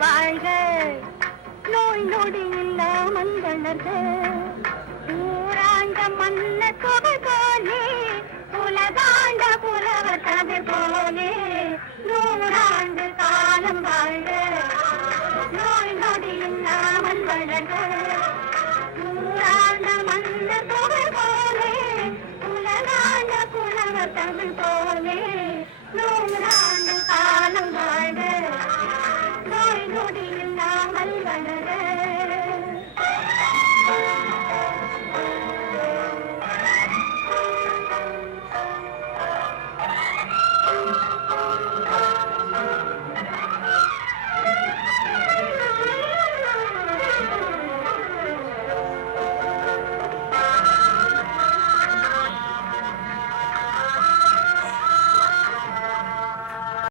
வாழ்க, நோய் நொடி இல்லாமல் வளர்க. ஊராண்ட மன்ன தொகை போலே, உலகாண்ட புலவர் தமிழ் போலே, நூறாண்டு காலம் வாழ்க, நோய் நொடி இல்லாமல் வளர்க. ஊராண்ட மன்ன தொகை போலே, உலகாண்ட புலவர் தமிழ்